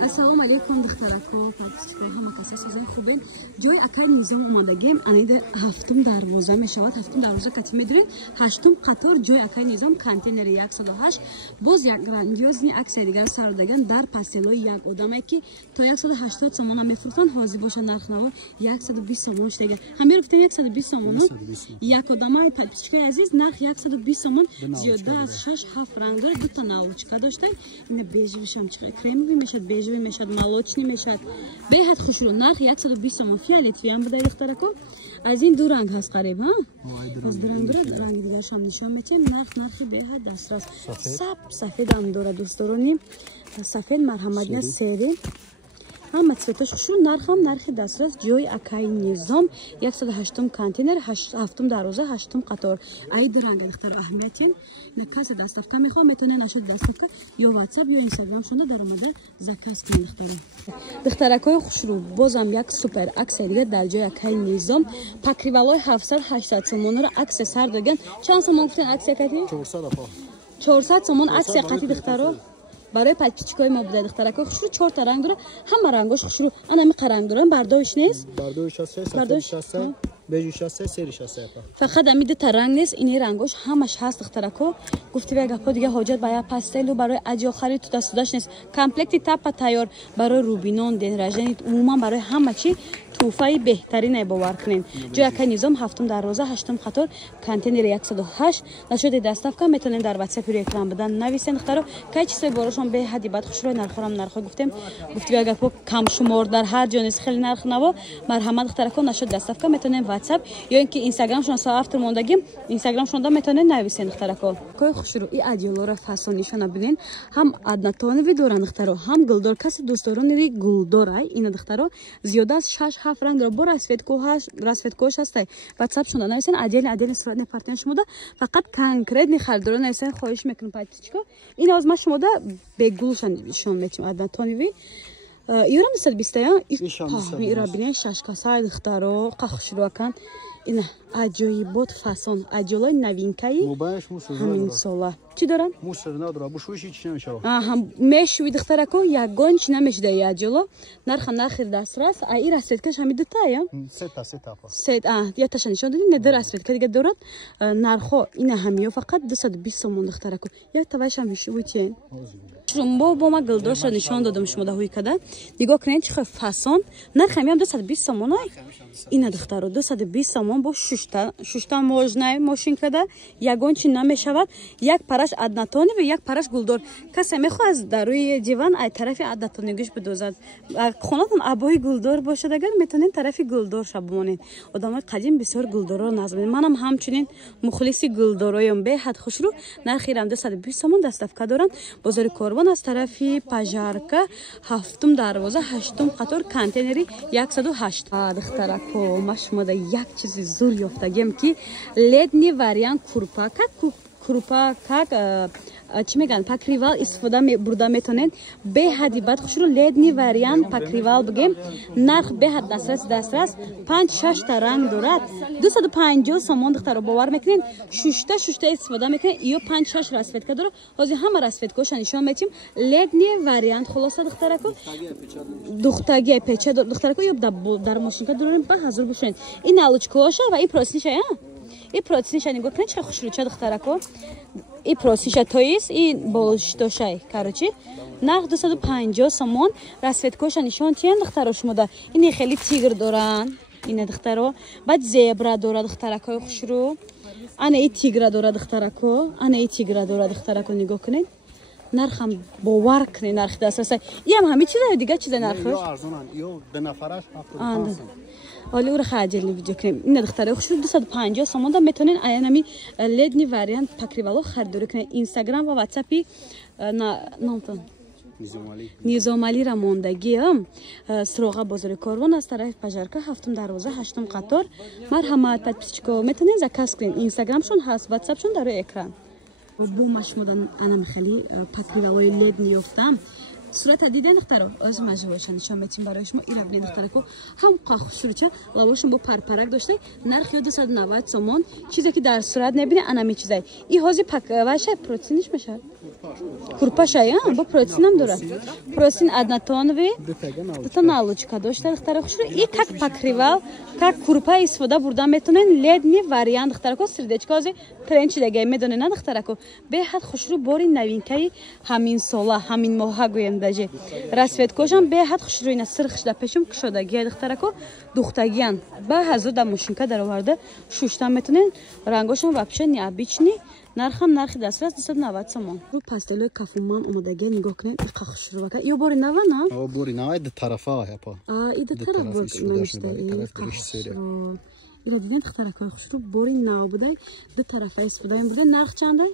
Ассалому алейкум, духтаракон, подписчикои, ҳама каса созен хубен. Ҷои акай низом омадагем, анаида ҳафтум дарвоза мешавад. Ҳафтум дарвоза кати медиред, ҳаштум қатор ҷои акай низом контейнери 108. Боз як грандиозни аксия дигар сар додаган дар пастелои як одаме ки то 180 сомон ам мефурӯхтанд, ҳозир боша нархнаво 120 сомон шудаган. Ҳамеро гуфтем 120 сомон. Як одама подписчикои азиз, нарх 120 сомон, зиёда аз 6-7 ранг дорад, ду та навочка дошта. Ина бежевишам чиқар кремовый мешад, бежевый мешад, молочный мешад. Беҳад хушрӯ, нарх 120 сомон. Фиолетовый ам будаи духтаракон. Аз ин ду ранг ҳаст қариб, ҳа? Аз ду ранг дорад, ранги дигаршам нишон метиҳем. Нархи беҳад дастрас. Сафед ам дорад, дӯстдорони сафед марҳаматия сери. Ҳама цветош хушрӯ, нархам нархи дастрас. Ҷои акай низом 108 контейнер, 7 дарвоза, 8 қатор. Ай ду ранга духтаро аҳамиятин. На касса доставка мехоҳ, метавонед нашад доставка ё WhatsApp ё Instagram шунда дар омада заказ кунед духтаро. Духтаракои хушрӯ, бозам як супер аксия дигар дар ҷои акай низом. Покривалои 700-800 сомонро аксия сар додаган. Чанд сомон гуфтен аксия кати? 400 апа. 400 сомон аксия кати духтаро. Барои подписчикои мо будаи духтаракои хушрӯ 4 та ранг дора, ҳама рангош хушрӯ. Анами қаранг дорам, бардоиш нест? Бардоиш аст, сафедиш аст, бежиш аст, сериш аст. Фақат ами ду та ранг нест, ини рангош ҳамаш ҳаст духтарако. Гуфтем як гапо дига ҳоҷат ба як пастелу барои аҷо харид туда судаш нест. Комплекти таппа тайёр барои рубинон, ден раждани, умуман барои ҳама чи туҳфаи беҳтарин бовар кунед. Ҷои акай низом 7 дарвоза, 8 қатор, контейнери 108. Нашоди доставка метавонед дар WhatsApp ё экран бидан нависен духтаро. Кай чизои борошон беҳади бад хушрӯ нархорам нархо гуфтем як гапо камшумор дар ҳар ҷо нест, хеле нарх наво. Марҳамат духтарако, нашоди доставка метавонед WhatsApp ё ин ки Instagram шон автор мондагим, Instagram шонда метавонед нависен духтарако. Кой хушрӯ и адиёлора фасон нишона бинен, ҳам аднатонови доран духтаро, ҳам гулдор. Каси дӯстдорони гулдор ай ина духтаро зиёда аз 6-7 ранг дора. Бо расветкош ҳастай. WhatsApp шонда нависен, адиёли суратни партен шумода, фақат конкретни харидора нависен, хоҳиш мекунам подписчико. Ин аз ма шумода бегулшан нишон метим аднатонови. Ирам 220 я? Ира бинен шашкасай духтаро, қахушрӯакан. Ина аҷоибот фасон, аҷолои новинкаи ҳамин сола. Чӣ дорам? Мусор надора, бушӯиши чӣ намешава? Аҳа, мешуви духтарако, ягон чӣ намешуда и аҷоло. Нархи дастрас. А и расветкаш ҳами дута я? Сета. Сет, яташа нишон додӣ, не ду расветка дига дорад. Нархо ина ҳамиё фақат 220 сомон духтарако. Як тавайшам мешувитен. Бо ма гулдоша нишон додам шумода ҳуй када. Нигоҳ кунед чӣ хел фасон. Нарх ҳамиам 220 сомон ай. Ина духтаро 220 сомон бо шушта можнай мошинкада ягон чӣ намешавад. Як параш аднатони ва як параш гулдор. Касе мехоҳ аз дарои диван ай тарафи аднатонигиш бидозад. Хонатон абои гулдор бошад, агар метавонед тарафи гулдор ша бимонед. Одамои қадим бисёр гулдорро назм медиҳанд. Манам ҳамчунин мухлиси гулдороям. Беҳад хушрӯ. Нархи рам 220 сомон доставка доранд. Бозори Корбон аз тарафи Пажарка 7 дарвоза, 8 қатор, контейнери 108. Духтарако, ма шумода як чизи зур ёфтагем ки ледни вариант курпа как чӣ мегӯянд, покривал истифода бурда метавонед. Беҳади бад хушрӯ ледни вариант покривал бигем. Нарх беҳад дастрас 5-6 та ранг дорад. 250 сомон духтаро бовар мекунед. Шушта истифода мекунед. Ё 5-6 расветка дора. ҳозир ҳама расветкоша нишон метим. Ледни вариант холоса духтарако. Духтаги печа духтарако ё дар машинка дорем ба ҳазур бошед. Ин алучкоша ва и просниша я. И просниша нигоҳ кунед чӣ хушрӯча духтарако. И просиша тоис, и болштошай. Короче, нарх 250 сомон. Расветкоша нишон тиен духтаро шумода. Ини хели тигр доран. Ина духтаро. Баъд зебра дора духтаракои хушрӯ. Ана и тигра дора духтарако нигоҳ кунед. Нархам бовар кунед, нархи дастрасай. Иам ҳами чиза дига чиза нархош? Ё арзонан, ё бенафараш 75 сомон. Оли ура хаҷали видео кунем. Ина духтараи хушрӯ 250 сомон да метавонед аянами ледни вариант покривало харидорӣ кунед. Инстаграм ва WhatsApp-и номтон Низомали рамондагиам Сроға бозори Корбон аз тарафи Пажарка 7 дарвоза, 8 қатор. Марҳамат подписчико, метавонед заказ кунед. Инстаграм шон ҳаст, WhatsApp шон дар экран. Бо машмодан анам хели покривалои ледни ёфтам. Сурата диден духтаро, оз мажбурша нишон метим барои шумо. Ира бинед духтарако, ҳам қахушрӯча лавошум бо парпарак доштай. Нарх ё 290 сомон. Чизе ки дар сурат небине, анами чизай. И ҳозир пакваша протеиниш мешавад. Курпашая, бо протеинам дорад. Протеин однотоновый, это налочка дошта дختара хушру. И как покрывал, как курпа истифода бурдан метонен ледми вариант дختарако сердечко ази тренч деге медонен дختарако. Бехат хушру бори новинкаи ҳамин сола, ҳамин моҳа гӯем дажи. Расветкошам бехат хушру ина сирхшда пешум кшодаги дختарако духтагиян. Ба ҳазу да мошинка дароварда шушта метонен. Рангошам вообще необычный. Нархам нархи дастрас 290 сомон. Ру пастелой кафуман омадаги нигоҳ кунем. Иқа хушрувака. Ё бори нава на? О бори нава ду тарафа япа. Ида тараф бор намишта. Ира диден тахтаракой хушру бори нава будай. Ду тарафа истифодаем будай. Нарх чандай?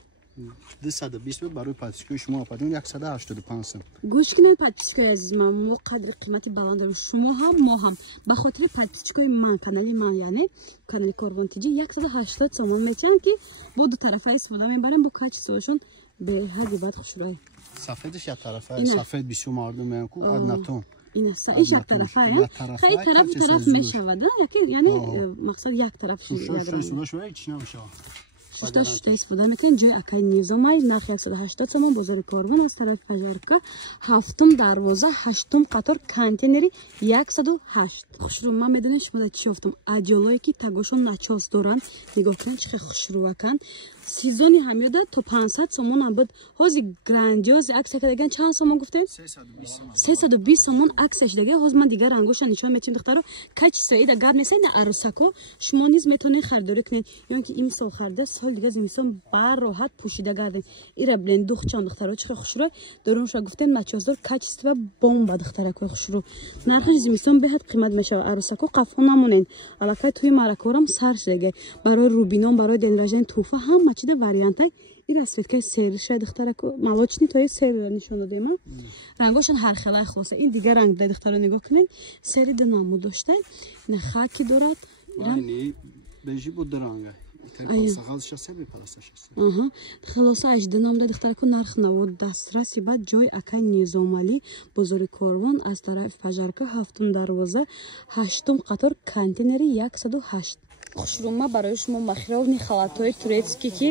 220 барои подписка шумо опадем 185 сом. Гӯш кинед подпискаи азизман, мо қадри қимати баланд дорем. Шумо ҳам мо ҳам ба хотири подпискаи ман, канали ман, яъне канали Корвон Тиҷи 180 сомон метиҳанд ки бо ду тарафа истифода мебарем, бо качествоашон беҳади бад хушрӯй. Сафедиш як тарафа, сафед бисёр мардум меян ку аднатон. Ина иш як тарафа, хай тараф мешавад, яъне мақсад як тараф шушта истифода мекунем. Ҷои акаи низомай, нархи 180 сомон, бозори Корвон аз тарафи пажарка, ҳафтум дарвоза, ҳаштум қатор, контейнери 108. Хушрӯ, ман медонем шумо да чӣ ёфтам? Аҷолое ки тагошон начос доранд, нигоҳ кунем чӣ хел хушрӯаканд. Сезони ҳамёда то 500 сомон ам буд. Ҳозир грандиоз аксия кардаган чанд сомон гуфтед? 320 сомон аксия шудаган. Ҳозир ман дигар рангоша нишон метиҳам духтаро. Качество ида гап месаед на арусако. Шумо низ метавонед харидорӣ кунед. Ё ки имсол харида сол дигар зимистон барроҳат пӯшида гардем. Ира билен духчан духтаро чихе хушрӯ. Дорумша гуфтем начосдор качество бомба духтарако хушрӯ. Нархи зимистон беҳад қимат мешава. Арусако қафо намонен. Аллакай туи маракорам сар шудагай. Барои рубинон, барои денраждани туҳфа ҳама чида вариантай. И расветкаи сериша духтарако молочный тои сери нишон додем. Рангошон ҳар хелай хулоса. Ин дигар ранг да духтаро нигоҳ кунед. Сери ду намуд дошта. Ина хаки дорад. Айни бежи буд ранга. Хилоса аш ду нам да духтарако нарх навод дастраси бад ҷои акай низомалӣ бозори Корвон аз тарафи пажарка ҳафтум дарвоза ҳаштум қатор контейнери 108. Хушрӯма барои шумо махировни халатои турецкӣ ки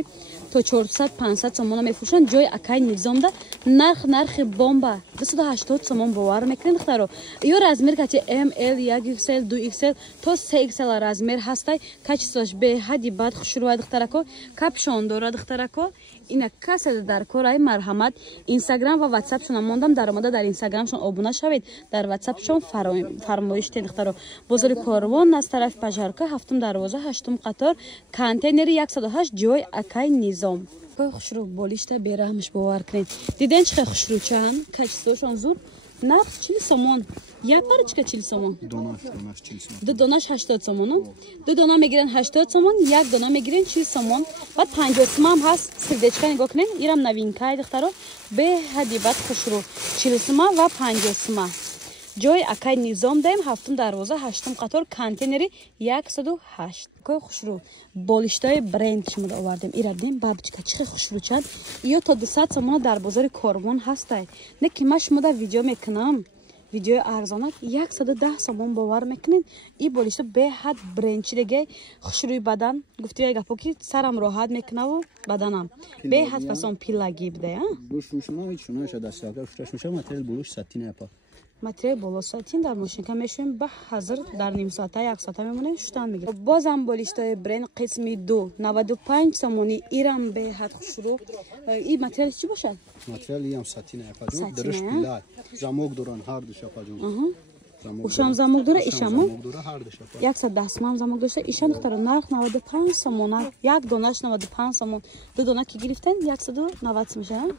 то 400-500 сомона мефурӯшанд. Ҷои акай низомда нархи бомба 280 сомон бовар мекунед духтаро. Ё размер кати ML 1XL 2XL то 3XL размер ҳастай. Качествоаш беҳади бад хушрӯа духтарако. Капшон дорад духтарако. Ина касе дар кораи марҳамат Instagram ва WhatsApp шона мондам дар омада дар Instagram шон обуна шавед, дар WhatsApp шон фармоиш тед духтаро. Бозори Корвон аз тарафи пажарка ҳафтум дарвоза ҳаштум қатор контейнери 108 ҷои акай низом. Хушрӯ болишта бераҳмш бовар кунед. Диден чихе хушрӯчан, качествоашон зур. Нарх 40 сомон. Як парочка 40 сомон. Ду донаш 80 сомон. Ду дона мегирен 80 сомон, як дона мегирен 40 сомон. Баъд 50 сомон ҳаст. Сердечка нигоҳ кунед. Ирам новинкаи духтаро. Беҳади бад хушрӯ. 40 сомон ва 50 сомон. ҷои акай низом даем ҳафтум дарвоза ҳаштум қатор контейнери 108. Кой хушрӯ. Болиштаи бренд шумо овардем. Ира дем бабочка чихе хушрӯчад. Ё то 200 сомона дар бозори Корвон ҳастай. Не ки ман шумо да видео мекунам. Видеои арзонак 110 сомон бовар мекунед. И болишта беҳад брендчидагай хушрӯи бадан. Гуфтивай гапо ки сарам роҳат мекунаву баданам. Беҳад фасон пилаги буда. Бушушма шуно шада сага шуша материал булуш сатина япа. Материал боло сатин дар мошинка мешӯем ба ҳазир дар ним соата 1 соата мемонем шуштан мегирем. Бозам болиштаи бренд қисми 2 95 сомони ирам беҳад хушрӯ. И материал чӣ бошад? Материал ям сатина япаҷон дириш пилай. Замок доран ҳар ду шапаҷон. Ушам замок дора ишамо 110 сомон замок дошта ишан духтаро нарх 95 сомон. Як донаш 95 сомон. Ду дона ки гирифтен 190 мешавад.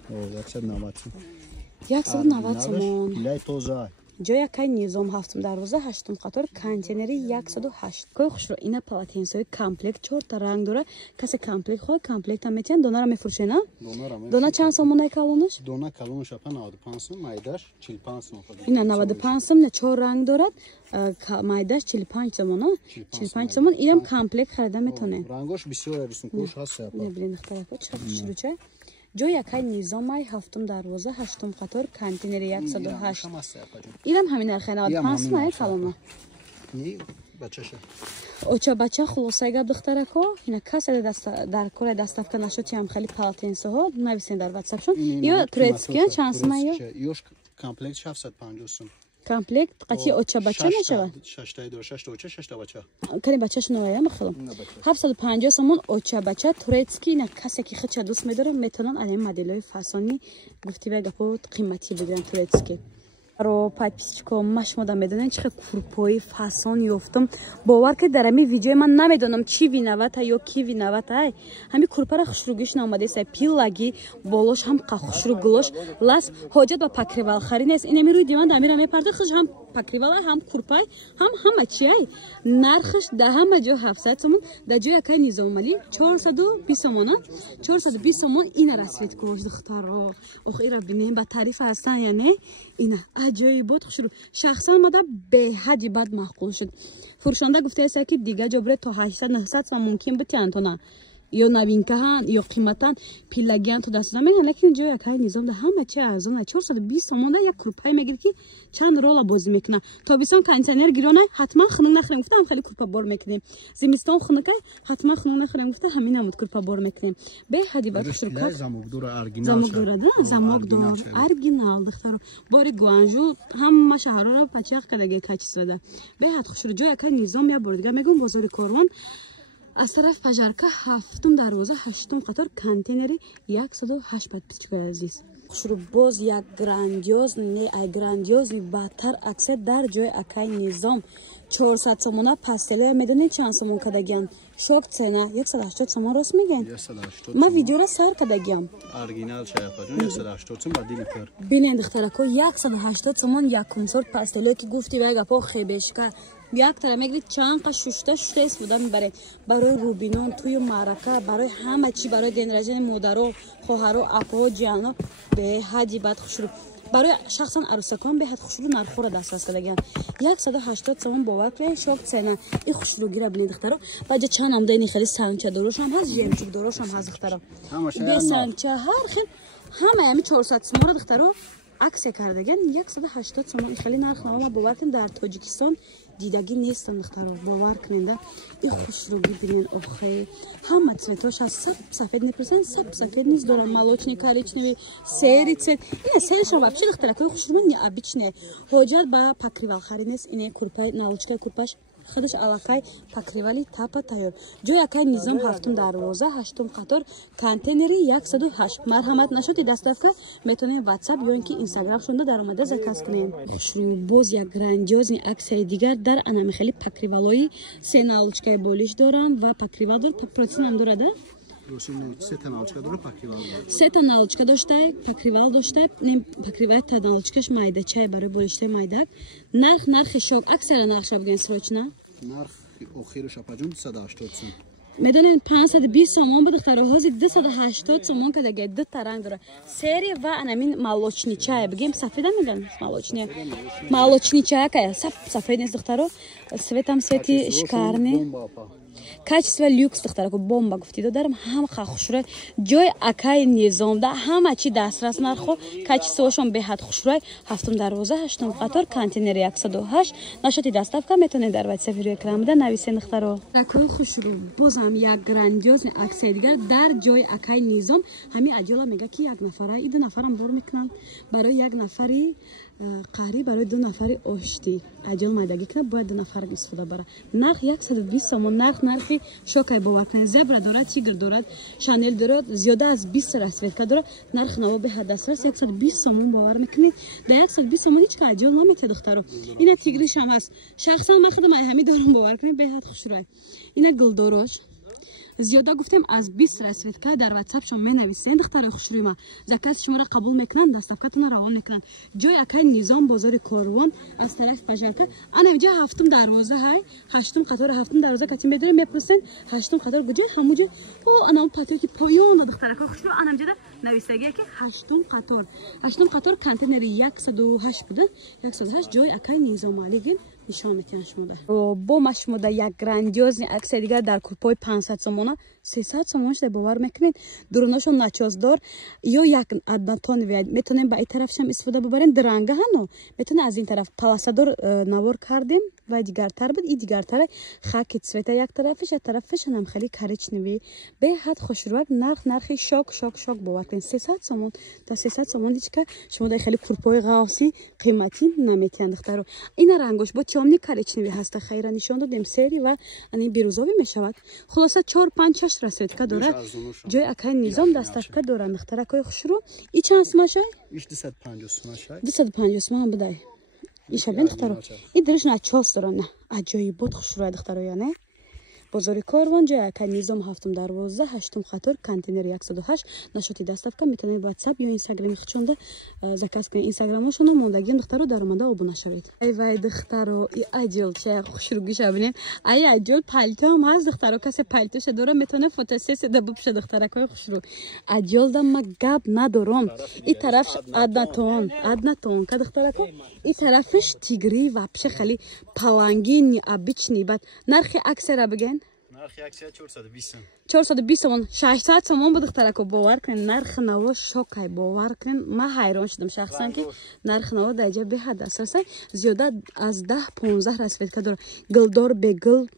190 сомон. Пилай тоза. ҷои акай низом ҳафтум дарвоза ҳаштум қатор контейнери 108. Кой хушрӯ. Ина полотенсои комплект 4 та ранг дора. Касе комплект хоҳад комплектам метиҳанд. Донара мефурӯшед на? Дона чанд сомон ай калонаш? Дона калонаш апа 95 сом, майдаш 45 сом. Ина 95 сом, на 4 ранг дорад. Майдаш 45 сомон, 45 сомон. Ирам комплект харида метонед. Рангош бисёр рисункуш ҳаст апа. Не билен духтарако чӣ хушрӯча. ҷои акай низомай ҳафтум дарвоза ҳаштум қатор контейнери 108. Ирам ҳамин нархи 95 сом ай калома. бачаша оча бача хулосаи гап духтарако ина касе дар кора дастафка нашоти ам хали палтенсоҳо нависен дар ватсапшон ё турецкия чанд сума ё ёш комплект 750 сум комплект қати оча бача мешавад 6 оча 6 бача кани бачаш новая махалам 750 сомон оча бача турецки ина касе ки хача дӯст медорад метавонад ани моделҳои фасони гуфтива гапо қиматӣ бигиранд турецки ро подписчико машмода медонен чихе курпои фасон ёфтам бовар ки дар ами видеои ман намедонам чи виновата ё ки виновата ай ҳами курпара хушругиш наомадеса пиллаги болош ҳам қахушруг гулош лас ҳоҷат ба покривал хари нест инами рӯи диван дамира мепарда хиш ҳам покривал ҳам курпай ҳама чи ай нархиш да ҳама ҷо 700 сомон да ҷо якай низомалӣ 420 сомон 420 сомон ина расветкош духтаро ох ира бинем ба тариф ҳастан я не ина аҷоибот хушрӯ шахсан мада беҳади бад маъқул шуд фурӯшонда гуфтааст ки дига ҷо бире то 800-900 сомон мумкин бутиан то на ё новинкаҳан ё қиматан пиллагиан то дастуда меган лекин ҷо якай низом да ҳама чи арзона 420 сомон да як курпай мегири ки чанд рола бозӣ мекуна тобистон кондитсионер гиронай ҳатман хунук нахӯрем гуфта ҳам хеле курпа бор мекунем зимистон хунукай ҳатман хунук нахӯрем гуфта ҳаминамуд курпа бор мекунем беҳади бад хушрӯ замокдор оригинал духтаро бори гуанжу ҳама шаҳрора пачақ кадаге качествада беҳад хушрӯ ҷо якай низом я бор дига мегӯм бозори Корвон аз тараф пажарка 7 дарвоза 8 қатор контейнери 108 подписчикои азиз хушрӯ боз як грандиозни бадтар аксия дар ҷои акай низом 400 сомона пастелия медонед чанд сомон кадагиан шок цена 180 сомон рост меган ма видеора сар кадагиам оригинал шаяфаҷон 180 сом ба диликар бинен духтарако 180 сомон якум сорт пастелия ки гуфти вай гапо хебешкар як тара мегирид чанд қа шушта истифода мебаред барои рубинон туи маърака барои ҳама чи барои денражани модаро хоҳаро апаҳо ҷиянҳо беҳади бад хушрӯ барои шахсан арӯсакон беҳад хушрӯ нархҳоро дастрас кардагианд 180 сомон бовар кунед шок цена и хушрӯгира бинед духтаро баҷа чанд намуда ини хели санчадорошам ҳаст жемчугдорошам ҳаст духтаро бесанча ҳар хел ҳамаями 400 сомонро духтаро аксия кардагианд 180 сомон хели нарх навама бовар кунед дар тоҷикистон дидаги нестан духтаро бовар куненда и хушрӯги бинен охе ҳама цветош ҳаст саб сафед мепурсанд саб сафед низ дорам молочный коричневый серый цвет ина серишон вообще духтаракои хушрӯ необычне ҳоҷат ба покривал хари нест ина курпай налочкаи курпаш худаш алакай покривали тапа тайёр ҷо якай низом 7 дарвоза 8 қатор контейнери 108 марҳамат нашуди доставка метавонед ватсап ё ин ки инстаграм шунда дар омада заказ кунед хушрӯ боз як грандиозни аксияи дигар дар анамихели покривалои се налочкаи болиш доранд ва покривал дор протеинам дорада сета налочка доштай покривал доштай покривал та налочкаш майдачай барои болиштаи майдак нархи шок аксара нархша буген срочна нарх охири шапаҷон 280 сом медонед 520 сомон ба духтаро ҳозир 280 сомон кадаге дута ранг дора сери ва анамин молочный чай бигем сафеда меган молочный чай кая сафед нест духтаро светам свети шикарни качество люкс духтарако бомба гуфти додарам ҳама хушрӯй ҷои акай низомда ҳама чи дастрас нархо качествоашон беҳад хушрӯй 7 дарвоза 8 қатор контейнери 108 нашоти доставка метавонед дар ватсапи рӯи экранамда нависен духтаро акои хушрӯ бозам як грандиозни аксияи дигар дар ҷои акай низом ҳамин аҷола мега ки як нафара и ду нафарам бор мекунанд барои як нафари қариб барои 2 нафари ошти аҷол майдагӣ кунад бояд 2 нафар истифода бара нарх 120 сомон нархи шокай бовар кунед зебра дорад тигр дорад шанел дорад зиёда аз 20 расветка дорад нарх наво беҳад дастрас 120 сомон бовар мекунед да 120 сомон ҳеч ка аҷол наметия духтаро ина тигришам ҳаст шахсан ман худам ҳами дорам бовар кунед беҳад хушрӯй ина гулдорош зиёда гуфтем аз 20 расветка дар ватсапшон менависен духтарои хушрӯйма заказ шуморо қабул мекунанд доставкатона равон мекунанд ҷои акай низом бозори Корвон аз тараф пажарка анамиҷа 7 дарвоза ҳай 8 қатор 7 дарвоза кати медорем мепурсен 8 қатор гуҷа ҳамуҷа о анам патоки поён духтарако хушрӯ анамиҷада нависагия ки 8 қатор контейнери 108 буда 108 ҷои акай низом алигин нишон метиҳам шумода бо ма шумода як грандиозни аксия дигар дар курпои 500 сомона 300 сомон шуд бовар мекунед дуроношон начоздор ё як аднатон метонем ба ин тарафшам истифода бибарем дранга ҳано метоне аз ин тараф паласадор навор кардем ва дигартар буд и дигартара хаки цвета як тарафаш ҳам хели коричневӣ беҳад хушрӯбак нархи шок бовар кунед 300 сомон та 300 сомон ҳичка шумо дар хели курпои ғавси қиматӣ наметиҳанд духтаро ина рангош бо темни коричневӣ ҳаста хайра нишон додем сери ва ани бирӯзовӣ мешавад хулоса 4-5-6 расветка дорад ҷои акай низом дастафка дорад духтаракои хушрӯ и чанд сумашай 250 сумашай 250 суман будай ишабен духтаро и дириш начос дорад аҷоибот хушрӯ духтаро яне бозори корвон ҷои акай низом 7-12 8 қатор контейнер 108 нашоти доставка метавонед WhatsApp ё Instagram хичонда заказ кунед Instagram-ошоно мондагиам духтаро даромада обуна шавед ай вай духтаро и аҷол чай хушруги шабинем ай аҷол палто ҳам ҳаст духтаро касе палтоша дора метавонад фотосессия да бупша духтаракои хушру аҷол да ма гап надорам и тарафш аднатон ка духтарако и тарафш тигри вапша хали паланги необычный бад нархи аксера бигэн нархи аксия 420 сомон 600 сомон буд духтарако бовар кунед нархи наво шокай бовар кунед ман ҳайрон шудам шахсан ки нархи наво даҷа беҳад асосан зиёда аз 10-15 расветка дора гилдор бегил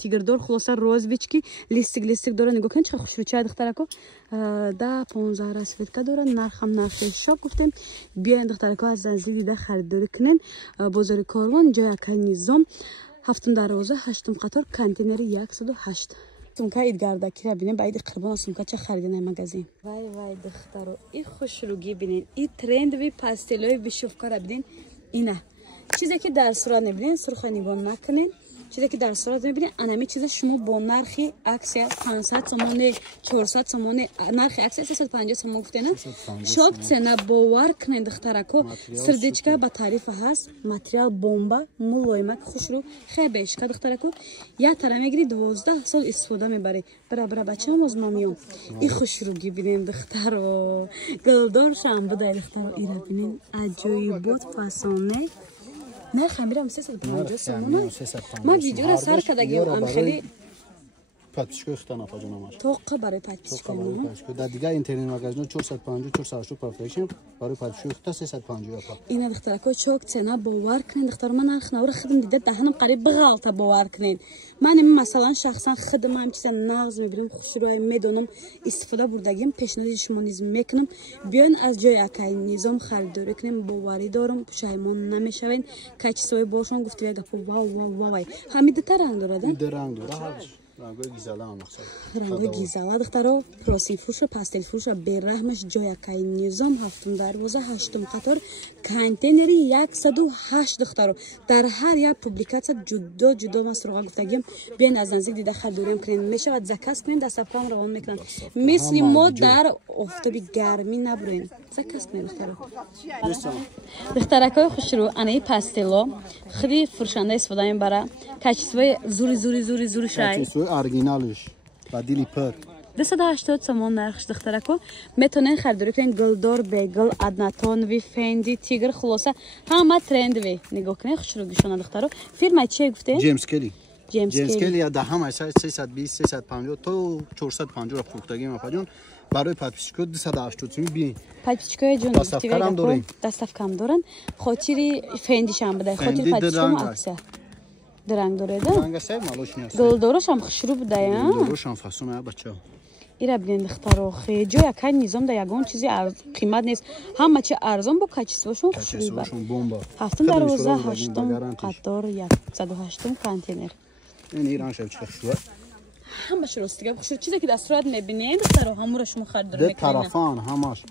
тигрдор хулоса розбички листик дора нигоҳ кунед чақар хушрӯча духтарако 10-15 расветка дора нархам нархи шок гуфтем биёед духтарако аз занзик дида харидорӣ кунед бозори корвон ҷои акай низом 7-12 қатор контейнери 108 сумка идгардакира бинем ба иди қирбона сумка ча харидинай магазин вай духтаро и хушруги бинен и трендови пастелои бишовкара бинен ина чизе ки дар сурат мебинен сурха нигоҳ накунен чизе ки дар сурат мебинен анами чиза шумо бо нархи аксия 500 сомоне 400 сомоне нархи аксия 350 сомон гуфтена шок цена бовар кунед духтарако сердечка ба тарифа ҳаст материал бомба мулоимак хушрӯ хебешка духтарако як тара мегири 12 сол истифода мебари бара бачаам оз мамиём и хушрӯги бинен духтаро гилдор шамбудай духтаро ира бинен аҷоибот фасоне نه خمیرم 350 سومونه ما ویدیو سر کردیم ام خیلی پاتیشکو ختانا پاجونامش توقع برای پاتیشکو در دیگه اینترنت مگزینو 450 480 پرفکشن برای پاتیشکو ختا 350 پا اینا دخترکو چوک цена باور کنین دختر من نرخ نور خدم دیده دهنم قریب بغلطه باور کنین من مثلا شخصا خدمم چیزا نغز میبینم خسروی میدونم استفاده بردگیم پیشنهاد شما نیز میکنم بیاین از جای اکای نظام خریداری کنیم باوری دارم پشیمون نمیشوین که چیزای باشون گفته گپو واو همین رنگ داره رنگ داره رنگای گیزاله هم مقصد رنگای گیزاله دخترا پروسی فروش و پاستل فروش برهمش جای اکای نظام 7-12 8 قطار کنتینری 108 دخترا در هر یک پوبلیکاسیا جدا مسروقا گفتگیم بیاین از نزدیک دیده خریداری کنین میشود زکاس کنین دستافکام روان میکنن مثل ما در آفتابی گرمی نبرین زکاس کنین دخترا دخترکای خوشرو انای پاستلو خیلی فروشنده استفاده میبره کچسوی زوری شای оригиналиш ба дили пир 280 сомон нархш духтарако метонен харидорӣ кунен гилдор бегил аднатонови фенди тигр хулоса ҳама трендови нигоҳ кунен хушругишона духтаро фирма чие гуфтем джеймс келли да ҳама 320 350 то 450 ро фурӯхтагӣ мапаҷон барои подписчико 280 сум бин подписчикои ҷон доставкам дорем доставкам доран хотири фендишам бидай хотири подписчикам аксия درنگ داره درنگ سه مالوش نیست گلدارش هم خشرو بوده یا گلدارش هم فسونه بچه ایرا ببینید دخترا خیلی جای اکای نظام در یگان چیزی قیمت نیست همه چی ارزان با کچیسوشون خشرو بمب 7-12 قطار 108 کانتینر این ایران شب چه خشرو همه شروست دیگه خشرو چیزی که دستورات میبینید دخترا همون رو شما خرید داره میکنید طرفان همش